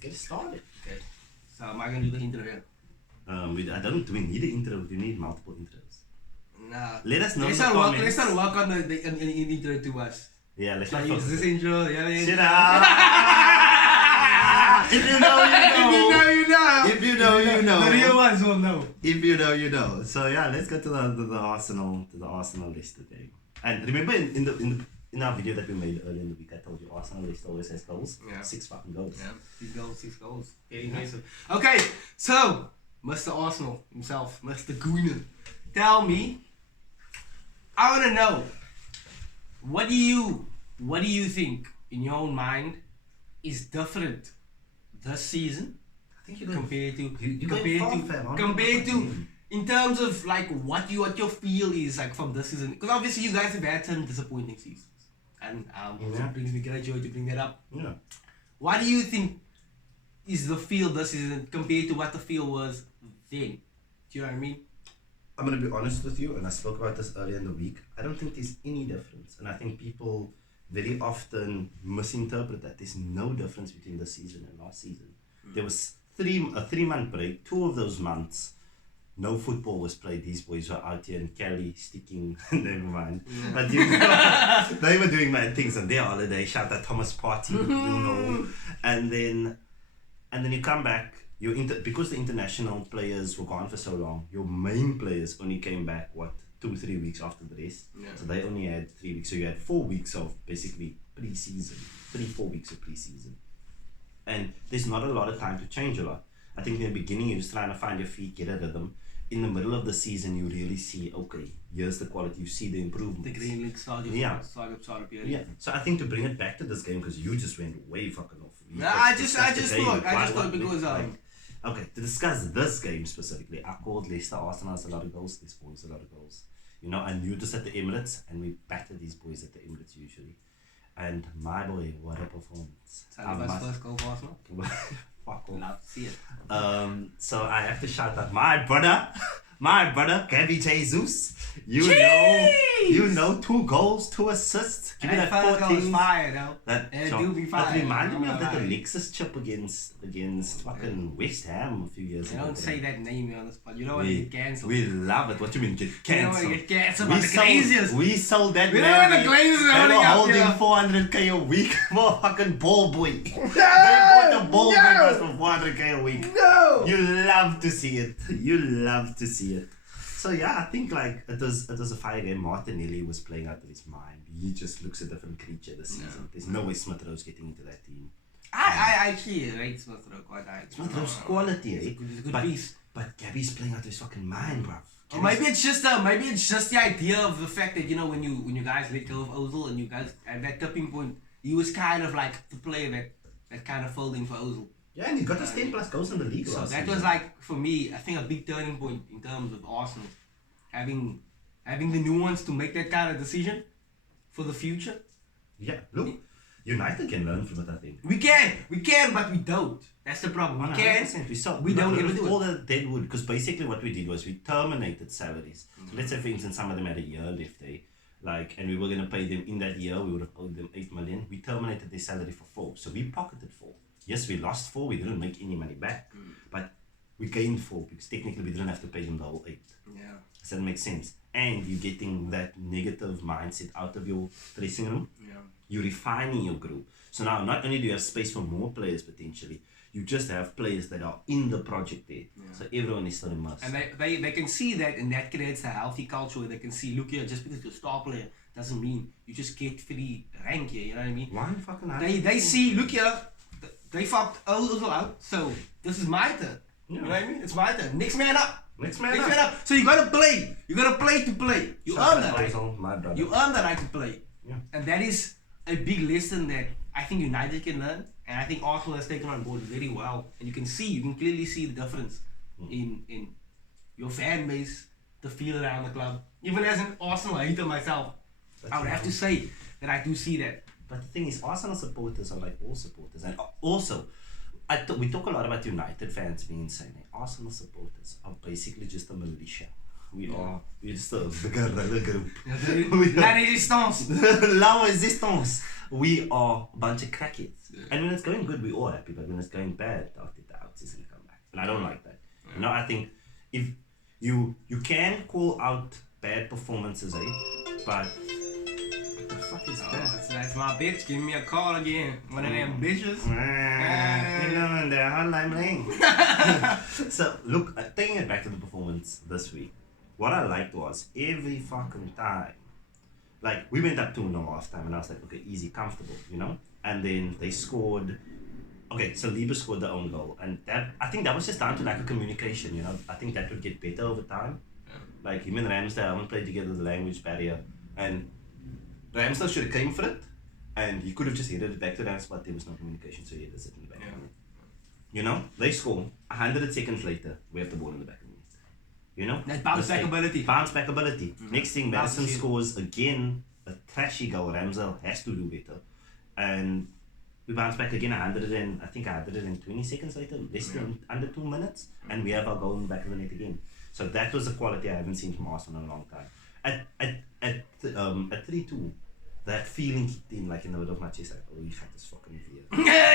get started. Okay. So am I gonna do the intro here? Do we need an intro? Do we need multiple intros? Nah. Let us know in Let's the not work. comments. Let's not work on the intro too much. Yeah, let's So not use focus this it. intro. Yeah. Shut up! If you know, you know. you know. If you know, you know. The real ones will know. If you know, you know. So yeah, let's go to the Arsenal Leicester game. And remember in our video that we made earlier in the week, I told you Arsenal Leicester always has goals. Yeah. 6 fucking goals. Yeah. 6 goals. Very impressive. Okay, so Mr. Arsenal himself, Mr. Gooner, tell me. I want to know. What do you think in your own mind is different this season? I think you're compared to compared to in terms of like what your feel is like from this season, because obviously you guys have had some disappointing seasons, and it brings me great joy to bring that up. Yeah. What do you think is the feel this season compared to what the feel was then? Do you know what I mean? I'm going to be honest with you, and I spoke about this earlier in the week. I don't think there's any difference, and I think people very often misinterpret that. There's no difference between this season and last season. There was a 3-month break. 2 of those months, no football was played. These boys were out here in Cali sticking, never mind. But you know, they were doing mad things on their holiday. Shout out Thomas Party, you know. And then you come back. Because the international players were gone for so long, your main players only came back 2-3 weeks after the rest. Yeah. So they only had 3 weeks. So you had 4 weeks of basically pre-season, 3-4 weeks of pre-season, and there's not a lot of time to change a lot. I think in the beginning you're just trying to find your feet, get a rhythm. In the middle of the season, you really see, okay, here's the quality. You see the improvement. The green league started. Yeah. Started period. Yeah. So I think to bring it back to this game, because you just went way fucking off. I just thought because okay, to discuss this game specifically, I called Leicester Arsenal has a lot of goals. This boys a lot of goals. You know, I knew this at the Emirates, and we battered these boys at the Emirates usually. And my boy, what a performance! Saliba's first goal for Arsenal. Fuck off. Love to see it. So I have to shout out my brother, Gabby Jesus. You know, 2 goals, 2 assists. Give me that 14. Fire though. That do be fire. That reminded me of that Alexis chip against fucking West Ham a few years ago. Don't say that name on the spot. You don't want to get cancelled. We love it. What do you mean get cancelled? You don't want to get cancelled by the Glaziers. We sold that. We don't want the Glaziers They were holding 400k a week for a fucking ball boy. They bought a ball boy for 400k a week. No. You love to see it. So yeah, I think like it was a fire game. Martinelli was playing out of his mind. He just looks a different creature this season. There's no way Smith Rowe's getting into that team. I actually rate Smith Rowe quite high. Smith Rowe's quality, eh? He's a good piece. But Gabby's playing out of his fucking mind, bro. Or maybe it's just the idea of the fact that, you know, when you guys let go of Ozil and you guys at that tipping point, he was kind of like the player that kind of filled in for Ozil. Yeah, and he got his 10 plus goals in the league. So that was like, for me, I think a big turning point in terms of Arsenal having the nuance to make that kind of decision for the future. Yeah, look, United can learn from it, I think. We can, but we don't. That's the problem. We can, we don't ever do it. All the deadwood, because basically what we did was we terminated salaries. So let's say, for instance, some of them had a year left, and we were going to pay them in that year, we would have owed them 8 million. We terminated their salary for 4, so we pocketed 4. Yes, we lost 4, we didn't make any money back, but we gained 4 because technically we didn't have to pay them the whole 8. Yeah. Does that make sense? And you're getting that negative mindset out of your dressing room. Yeah. You're refining your group. So now not only do you have space for more players potentially, you just have players that are in the project there. Yeah. So everyone is still immersed. And they can see that, and that creates a healthy culture where they can see, look here, just because you're a star player doesn't mean you just get free rank here, you know what I mean? One fucking They see, look here, they fucked Ozil out, so this is my turn. Yeah. You know what I mean? It's my turn. Next man up. Next man up. So you gotta play. You gotta play to play. You earn that right. You earn the right to play. Yeah. And that is a big lesson that I think United can learn, and I think Arsenal has taken on board very well. And you can clearly see the difference in your fan base, the feel around the club. Even as an Arsenal hater myself, I would have to say that I do see that. But the thing is, Arsenal supporters are like all supporters, and also, we talk a lot about United fans being insane. Arsenal supporters are basically just a militia. We're just a guerrilla group. La résistance. La resistance. we are a bunch of crackheads. Yeah. And when it's going good, we're all happy. But when it's going bad, the outs is going to come back. And I don't like that. Yeah. You know, I think if you can call out bad performances, but what the fuck is that? That's my bitch. Give me a call again. One of them bitches. You know, and they're hotline bling. So, look, taking it back to the performance this week, what I liked was every fucking time, like, we went up 2-0 last time, and I was like, okay, easy, comfortable, you know? And then they scored. Okay, so Lieber scored their own goal, and that, I think that was just down to lack of communication, you know? I think that would get better over time. Yeah. Like, him and Ramsdale haven't played together, the language barrier, and Ramsdale should have came for it, and he could have just headed it back to Rams, but there was no communication, so he had to sit in the back. Yeah. You know, they score. 100 seconds later, we have the ball in the back of the net. You know? That bounce back ability. Bounce back ability. Mm-hmm. Next thing, Madison scores again, a trashy goal. Ramsdale has to do better. And we bounce back again, 120 seconds later, under 2 minutes, and we have our goal in the back of the net again. So that was a quality I haven't seen from Arsenal in a long time. At 3-2, that feeling kicked in, like in the middle of my chest, like, oh, you had this fucking fear.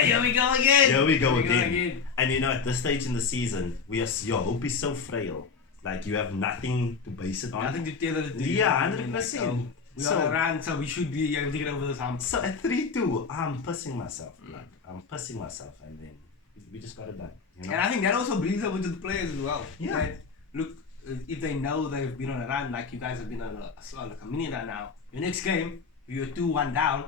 Here we go again. Here we go again. And you know, at this stage in the season, your hope is so frail. Like, you have nothing to base it on. Nothing to tether it to. Yeah, 100%. We are around, so we should be able to get over this hump. So at 3-2, I'm pissing myself. Like, I'm pissing myself, and then we just got it done. You know? And I think that also bleeds over to the players as well. Yeah. That, look, if they know they've been on a run, like you guys have been on a mini run now, your next game, you're 2-1 down,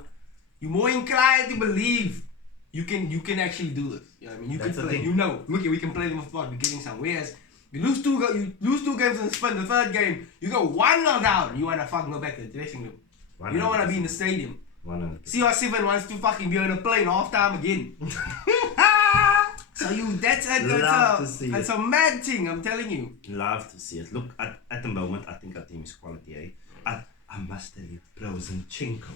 you're more inclined to believe you can actually do this. You know what I mean? You can play. You know, look, we can play them apart. We're getting some. Whereas you lose two games in sprint. The third game, you go 1-0 down. You wanna fucking go back to the dressing room. 100%. You don't wanna be in the stadium. 100%. CR7 wants to fucking be on a plane half time again. So that's a mad thing, I'm telling you. Love to see it. Look, at the moment, I think our team is quality, I must tell you, Zinchenko.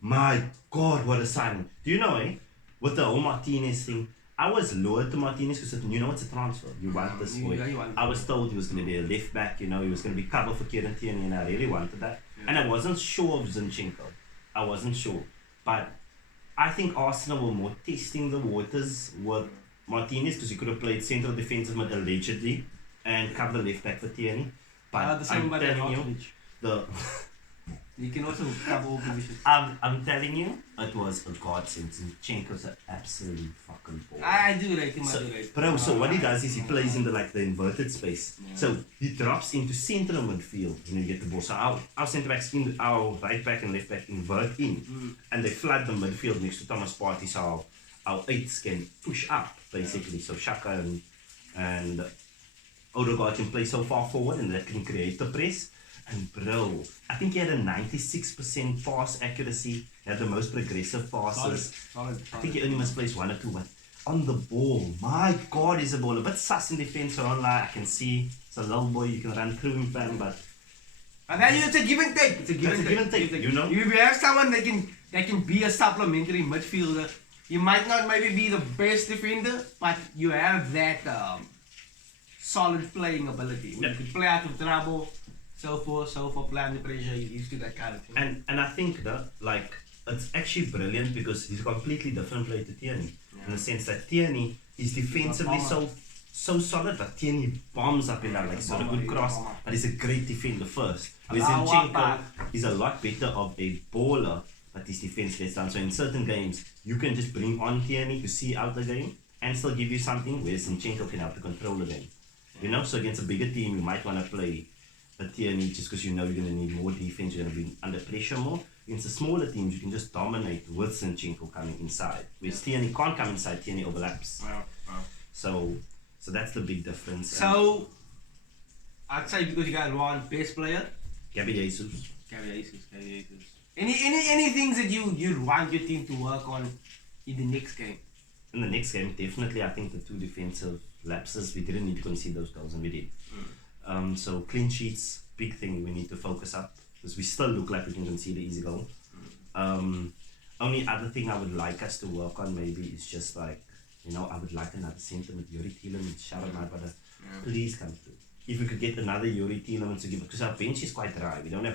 My God, what a signing. Do you know, with the whole Martinez thing, I was lured to Martinez because, you know, it's a transfer. You want this boy. I was told he was going to be a left back, you know, he was going to be cover for Kieran Tierney, and I really wanted that. Yeah. And I wasn't sure of Zinchenko. I wasn't sure. But I think Arsenal were more testing the waters with Martinez because he could have played central defensive mid allegedly and cover the left back for Tierney. But the same I'm telling you, you can also cover all positions. I'm telling you, it was a godsend. Zinchenko's an absolute fucking ball. I do rate him. Bro, so what he does is he plays in the inverted space. Yeah. So he drops into central midfield when you get the ball. So our centre backs, our right back and left back invert in, and they flood the midfield next to Thomas Partey. So our eights can push up basically. So Xhaka and Odegaard can play so far forward, and that can create the press. And bro, I think he had a 96% pass accuracy. He had the most progressive passes. Solid. I think he only misplaced 1 or 2, but on the ball, my God, he's a ball. A bit sus in defense or online. I can see it's a little boy, you can run through him, fam, but. And then it's a give and take. It's a give and take. You know. If you have someone that can be a supplementary midfielder, you might not maybe be the best defender, but you have that solid playing ability. You can play out of trouble. So forth, play under pressure, he's used to that kind of thing. And I think that, like, it's actually brilliant because he's a completely different player to Tierney. Yeah. In the sense that Tierney is defensively so solid, but Tierney bombs up in that, like, sort of good cross, but he's a great defender first. Whereas Zinchenko is a lot better of a baller, but his defense gets down. So in certain games, you can just bring on Tierney to see out the game and still give you something, whereas Zinchenko can help to control the game. You know, so against a bigger team, you might want to play a Tierney just because you know you're going to need more defense, you're going to be under pressure more. Against the smaller teams, you can just dominate with Zinchenko coming inside. Whereas Tierney can't come inside, Tierney overlaps. Wow. So that's the big difference. So, I'd say because you got one best player, Gabby Jesus. Any things that you want your team to work on in the next game? In the next game, definitely, I think the 2 defensive lapses, we didn't need to concede those goals, and we did. So clean sheets, big thing we need to focus up because we still look like we can concede an easy goal. Only other thing I would like us to work on maybe is just like, you know, I would like another centre with Yuri Tielemans. Shout out my brother. Please come through. If we could get another Yuri Tielemans to give it, because our bench is quite dry. We don't have